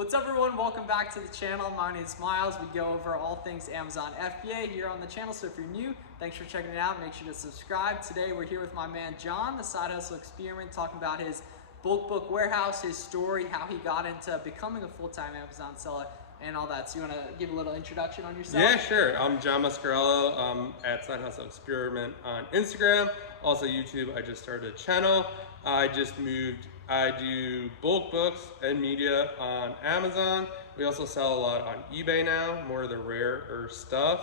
What's up everyone, welcome back to the channel. My name is Miles. We go over all things Amazon FBA here on the channel, so if you're new, thanks for checking it out. Make sure to subscribe. Today we're here with my man John, the Side Hustle Experiment, talking about his bulk book warehouse, his story, how he got into becoming a full-time Amazon seller, and all that. So you want to give a little introduction on yourself? Yeah, sure. I'm John Mascarello. I'm at Side Hustle Experiment on Instagram. Also YouTube, I just started a channel. I just moved. I do bulk books and media on Amazon. We also sell a lot on eBay now, more of the rarer stuff.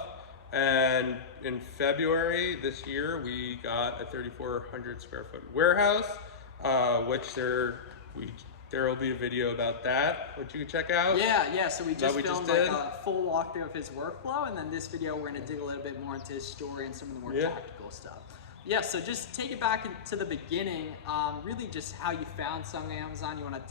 And in February this year, we got a 3,400 square foot warehouse, which there will be a video about that, which you can check out. Yeah, so we just filmed like a full walkthrough of his workflow, and then this video we're gonna dig a little bit more into his story and some of the more tactical stuff. Yeah, so just take it back to the beginning, really just how you found selling on Amazon. You wanna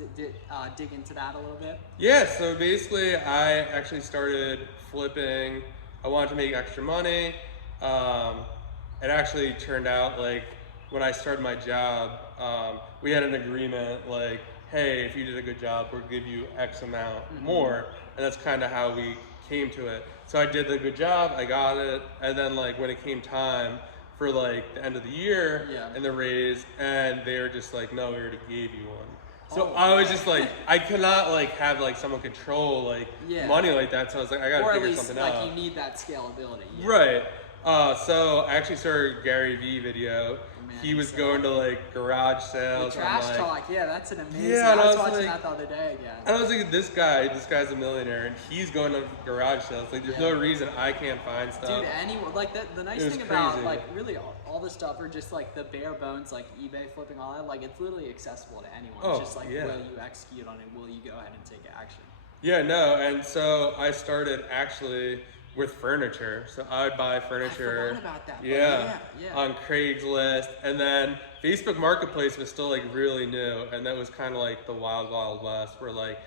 dig into that a little bit? Yeah, so basically I actually started flipping. I wanted to make extra money. It actually turned out like when I started my job, we had an agreement like, hey, if you did a good job, we'll give you X amount more. And that's kind of how we came to it. So I did the good job, I got it. And then like when it came time for like the end of the year and the raise, and they were just like, no, we already gave you one. So I was just like, I cannot like have like someone control like money like that. So I was like, I gotta figure something out. Or at least like you need that scalability. Right. So I actually started a Gary Vee video. He was going to like garage sales. The trash talk, yeah, that's an amazing. Yeah, I was watching that the other day again. And I was like, this guy's a millionaire, and he's going to garage sales. Like, there's no reason I can't find stuff. Dude, anyone like that. The nice thing about like really all this stuff are just like the bare bones, like eBay flipping, all that. Like it's literally accessible to anyone. It's just like, will you execute on it? Will you go ahead and take action? Yeah, no, and so I started actually with furniture. So I would buy furniture. I forgot about that. Yeah, on Craigslist, and then Facebook Marketplace was still like really new, and that was kind of like the wild west, where like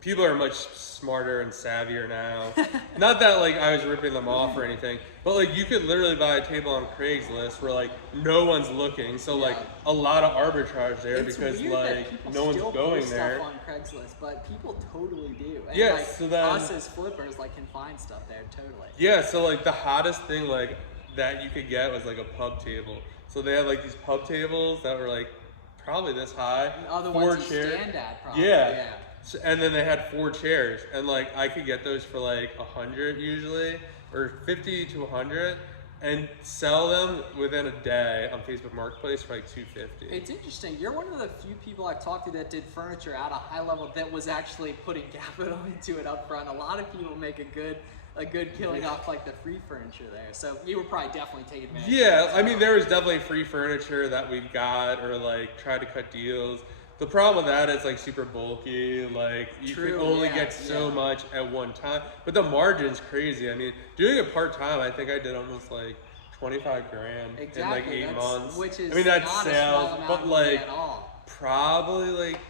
people are much smarter and savvier now. Not that like I was ripping them off or anything, but like you could literally buy a table on Craigslist where like no one's looking, so like a lot of arbitrage there because like no one's going there. Stuff on Craigslist, but people totally do. And yeah, like, so then us as flippers like can find stuff there totally. Yeah, so like the hottest thing like that you could get was like a pub table. So they had like these pub tables that were like probably this high, other ones you stand at probably. Yeah. And then they had 4 chairs, and like I could get those for like 100 usually, or 50 to 100, and sell them within a day on Facebook Marketplace for like 250. It's interesting. You're one of the few people I've talked to that did furniture at a high level that was actually putting capital into it up front. A lot of people make a good killing off like the free furniture there. So you were probably definitely taking advantage. Yeah, I mean there was definitely free furniture that we got or like tried to cut deals. The problem with that is like super bulky, like you can only get so much at one time, but the margin's crazy. I mean, doing it part-time, I think I did almost like 25 grand in like 8 months. Which is I mean, that's not sales, but like at all. probably like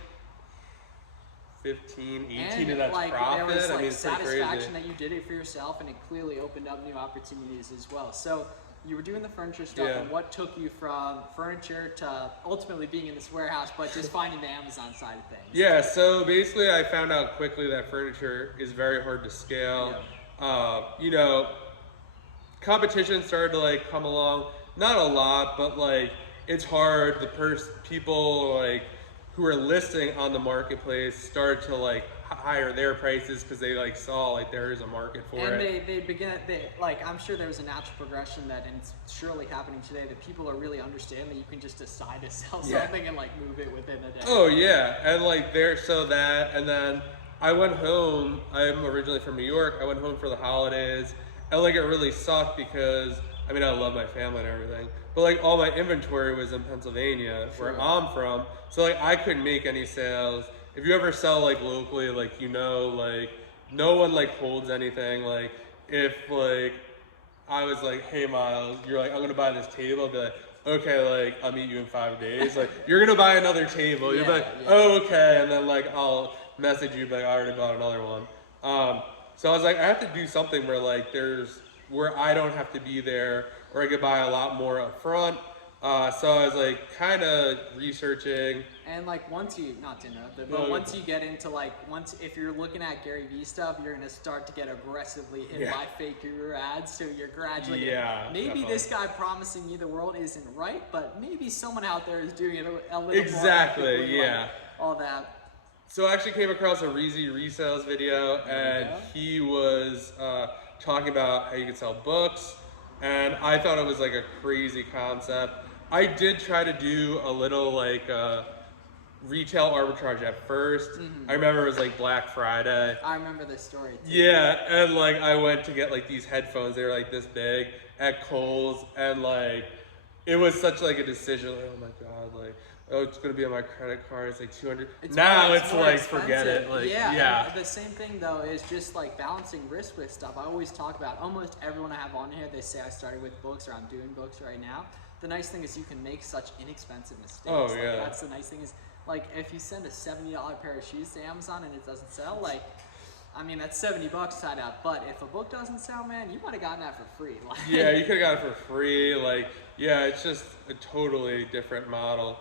15, 18 of that's like, profit. There was like I mean, it's satisfaction that you did it for yourself, and it clearly opened up new opportunities as well. So you were doing the furniture stuff, and what took you from furniture to ultimately being in this warehouse, but just finding the Amazon side of things? Yeah, so basically I found out quickly that furniture is very hard to scale. You know, competition started to like come along, not a lot, but like it's hard. People like who are listing on the marketplace started to like higher their prices because they like saw like there is a market for it. And they like, I'm sure there was a natural progression that, and it's surely happening today, that people are really understand that you can just decide to sell something and like move it within a day. Oh yeah, and like and then I went home. I'm originally from New York. I went home for the holidays, and like it really sucked because I mean I love my family and everything, but like all my inventory was in Pennsylvania, where I'm from, so like I couldn't make any sales. If you ever sell like locally, like you know, like no one like holds anything. Like if like I was like, hey Miles, you're like, I'm gonna buy this table, I'd be like, okay, like I'll meet you in 5 days. Like you're gonna buy another table. You're like, oh okay, and then like I'll message you, like I already bought another one. So I was like, I have to do something where like where I don't have to be there, or I could buy a lot more up front. So I was like kind of researching. And like once you, not to interrupt, but No, once you get into like, if you're looking at Gary Vee stuff, you're gonna start to get aggressively hit by fake guru ads. So you're gradually, maybe definitely. this guy promising you the world isn't right, but maybe someone out there is doing it a little more. Exactly, ethically, yeah. Like, all that. So I actually came across a Reezy Resales video, and he was talking about how you could sell books, and I thought it was like a crazy concept. I did try to do a little like retail arbitrage at first. I remember it was like Black Friday. I remember this story too. Yeah, and like I went to get like these headphones. They were like this big at Kohl's, and like it was such like a decision. Like, oh my god, like oh it's gonna be on my credit card. It's like $200. Now it's more like expensive. forget it. Like yeah. The same thing though is just like balancing risk with stuff. I always talk about almost everyone I have on here. They say I started with books or I'm doing books right now. The nice thing is you can make such inexpensive mistakes. Oh, like, yeah. That's the nice thing is, like, if you send a $70 pair of shoes to Amazon and it doesn't sell, like, I mean, that's $70 tied up. But if a book doesn't sell, man, you might have gotten that for free. Like, yeah, you could have got it for free. Like, yeah, it's just a totally different model.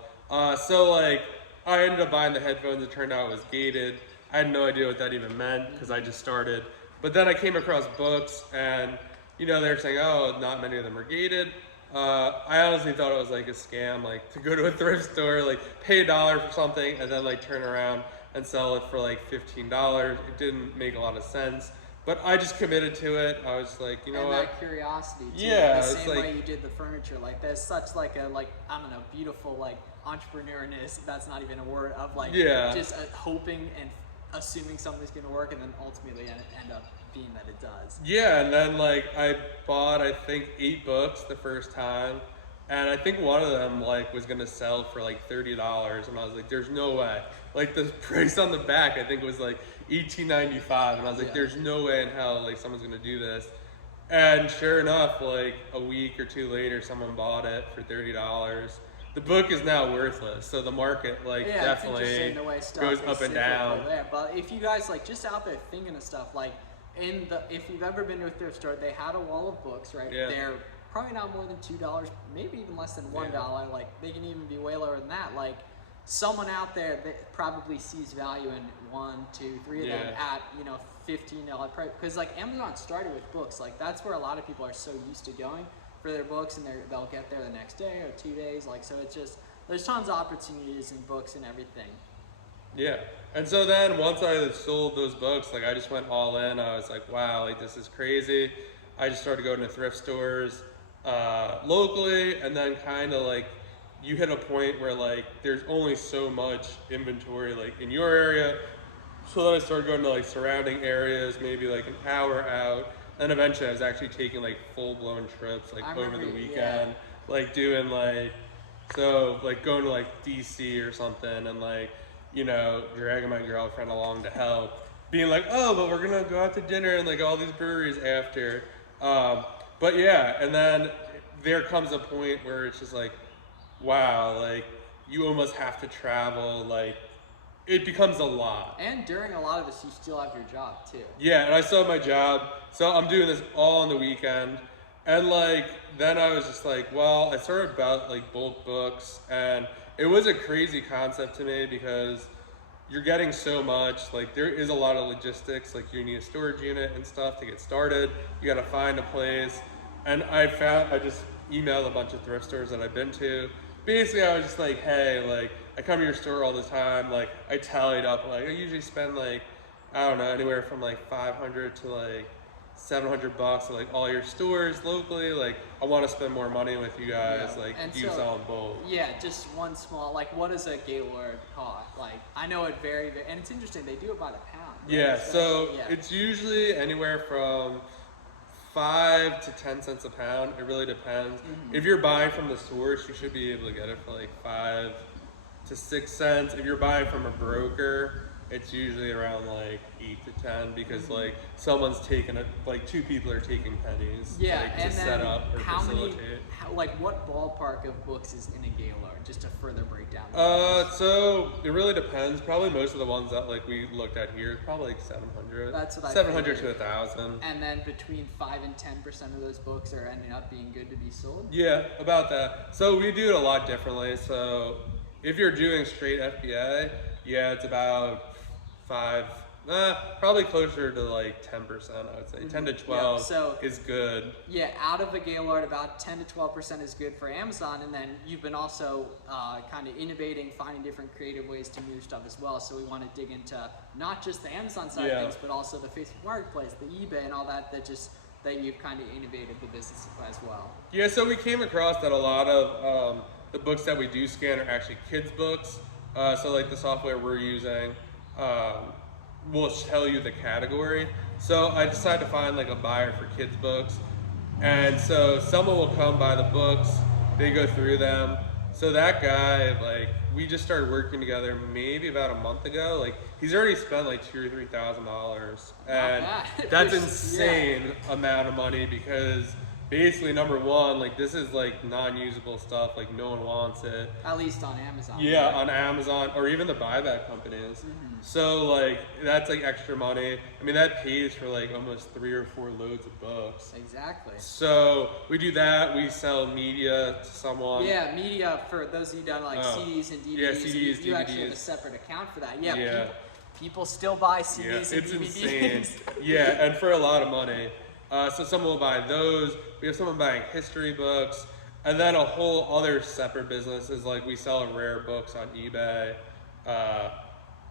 So, like, I ended up buying the headphones. It turned out it was gated. I had no idea what that even meant because I just started. But then I came across books, and, you know, they're saying, oh, not many of them are gated. I honestly thought it was like a scam, like to go to a thrift store, like pay $1 for something and then like turn around and sell it for like $15. It didn't make a lot of sense, but I just committed to it. I was like, you know and what? that curiosity too. Yeah, The it's same like- way you did the furniture. Like there's such like a I don't know, beautiful like entrepreneurness. That's not even a word of like just hoping and assuming something's gonna work and then ultimately end up being that it does. Yeah, and then like I bought I think 8 books the first time, and I think one of them like was gonna sell for like $30, and I was like, there's no way. Like the price on the back I think was like $18.95, and I was like, there's no way in hell like someone's gonna do this. And sure enough, like a week or 2 later, someone bought it for $30. The book is now worthless, so the market like definitely the way stuff goes is up and down. There. But if you guys like just out there thinking of stuff like if you've ever been to a thrift store, they had a wall of books, right? Yeah. They're probably not more than $2, maybe even less than $1. Yeah. Like they can even be way lower than that. Like someone out there that probably sees value in 1, 2, 3 of them at $15 price, because like Amazon started with books. Like that's where a lot of people are so used to going for their books, and they'll get there the next day or 2 days. Like so, it's just there's tons of opportunities in books and everything. Yeah. And so then once I sold those books, like I just went all in. I was like, wow, like this is crazy. I just started going to thrift stores locally, and then kind of like you hit a point where like there's only so much inventory like in your area. So then I started going to like surrounding areas, maybe like an hour out. And eventually I was actually taking like full-blown trips like over the weekend, like doing like, so like going to like DC or something, and like, you know, dragging my girlfriend along to help, being like, oh, but we're gonna go out to dinner and like all these breweries after. But yeah, and then there comes a point where it's just like, wow, like you almost have to travel, like it becomes a lot. And during a lot of this, you still have your job too. Yeah, and I still have my job, so I'm doing this all on the weekend. And like, then I was just like, well, I started about like bulk books, and it was a crazy concept to me because you're getting so much, like there is a lot of logistics, like you need a storage unit and stuff to get started. You gotta find a place. And I just emailed a bunch of thrift stores that I've been to. Basically, I was just like, hey, like, I come to your store all the time. Like, I tallied up, like, I usually spend like, I don't know, anywhere from like 500 to like $700 at like all your stores locally. Like, I want to spend more money with you guys. Like, and you sell them both. Yeah, just one small, like, what does a Gaylord cost? Like, I know it very, and it's interesting, they do it by the pound. Right? Yeah, so it's usually anywhere from 5 to 10 cents a pound. It really depends. If you're buying from the source, you should be able to get it for like 5 to 6 cents. If you're buying from a broker, it's usually around like 8 to 10 because like someone's taking it, like 2 people are taking pennies. Yeah, like, and to then set up or how many, facilitate. like what ballpark of books is in a Gaylord, just to further break down? So it really depends. Probably most of the ones that like we looked at here, probably like 700. That's what I 700 figured. to 1,000. And then between 5 and 10% of those books are ending up being good to be sold. Yeah, about that. So we do it a lot differently. So if you're doing straight FBA, yeah, it's about 5, probably closer to like 10%, I would say. 10 to 12 so is good. Yeah, out of a Gaylord, about 10 to 12% is good for Amazon, and then you've been also kind of innovating, finding different creative ways to move stuff as well. So we want to dig into not just the Amazon side of things, but also the Facebook Marketplace, the eBay, and all that that you've kind of innovated the business as well. Yeah, so we came across that a lot of the books that we do scan are actually kids' books. So like the software we're using will tell you the category. So I decided to find like a buyer for kids' books. And so someone will come buy the books, they go through them. So that guy, like, we just started working together maybe about a month ago. Like, he's already spent like $2,000 or $3,000, and that's insane amount of money because basically, number one, like this is like non-usable stuff. Like no one wants it. At least on Amazon. Yeah, right? On Amazon or even the buyback companies. So like that's like extra money. I mean that pays for like almost 3 or 4 loads of books. Exactly. So we do that. We sell media to someone. Yeah, media for those of you done like CDs and DVDs. Yeah, CDs, you DVDs. actually have a separate account for that. Yeah. People still buy CDs and it's DVDs. insane. Yeah, and for a lot of money. So someone will buy those. We have someone buying history books, and then a whole other separate business is like we sell rare books on eBay,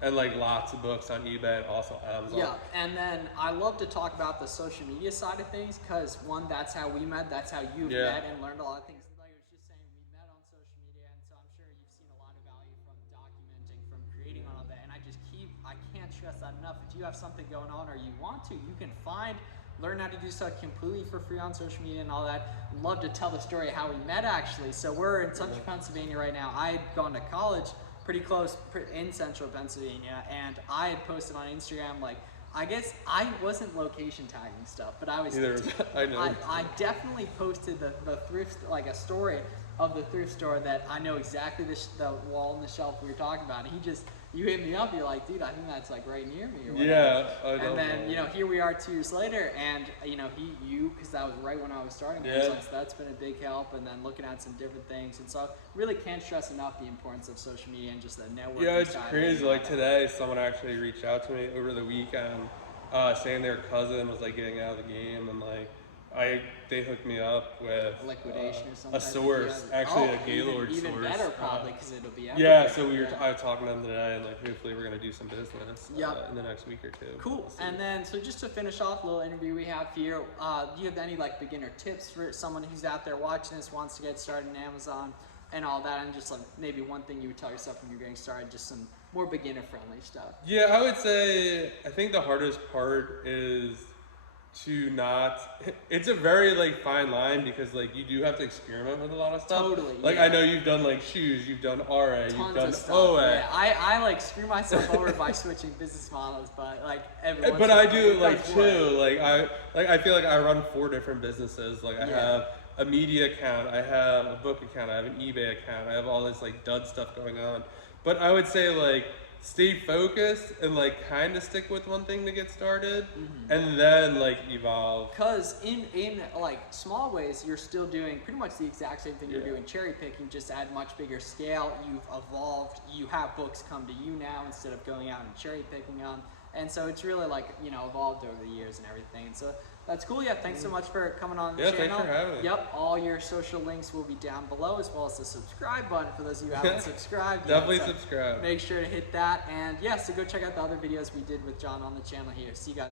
and like lots of books on eBay and also Amazon. Yeah, and then I love to talk about the social media side of things because one, that's how we met, that's how you've met and learned a lot of things. Like I was just saying, we met on social media, and so I'm sure you've seen a lot of value from documenting, from creating all of that. And I can't stress that enough. If you have something going on or you want to, you can learn how to do stuff completely for free on social media and all that. Love to tell the story of how we met actually. So we're in central Pennsylvania right now. I had gone to college pretty close in central Pennsylvania, and I had posted on Instagram, like, I guess I wasn't location tagging stuff, but I was. I know. I definitely posted the thrift, like a story of the thrift store that I know exactly the wall and the shelf we were talking about. And you hit me up, you're like, dude, I think that's like right near me or whatever. Yeah, I know. And then, here we are 2 years later, and, because that was right when I was starting, so that's been a big help, and then looking at some different things. And so I really can't stress enough the importance of social media and just the networking. Yeah, it's crazy. Like today, someone actually reached out to me over the weekend, saying their cousin was like getting out of the game, and like, they hooked me up with liquidation or something. A source, actually a Gaylord source. Even better probably because it'll be everywhere. Yeah, so I was talking to them today, and like hopefully we're gonna do some business in the next week or 2. Cool. We'll and then so just to finish off the little interview we have here, do you have any like beginner tips for someone who's out there watching this, wants to get started in Amazon and all that, and just like maybe one thing you would tell yourself when you're getting started, just some more beginner friendly stuff? Yeah, I would say I think the hardest part is to not, it's a very like fine line because like you do have to experiment with a lot of stuff. Totally. Like I know you've done like shoes, you've done RA, you've done OA. Yeah, I like screw myself over by switching business models, but like every once but in I a while, do it like does too. work. I feel like I run 4 different businesses. Like I have a media account, I have a book account, I have an eBay account, I have all this like dud stuff going on. But I would say like stay focused and like kind of stick with one thing to get started, and then like evolve. Because in like small ways, you're still doing pretty much the exact same thing you're doing cherry picking, just at much bigger scale. You've evolved. You have books come to you now instead of going out and cherry picking them. And so it's really like, evolved over the years and everything. And so that's cool. Yeah, thanks so much for coming on the channel. Thanks for having me. Yep, all your social links will be down below, as well as the subscribe button for those of you who haven't subscribed yet. Definitely subscribe. Make sure to hit that. And so go check out the other videos we did with John on the channel here. See you guys.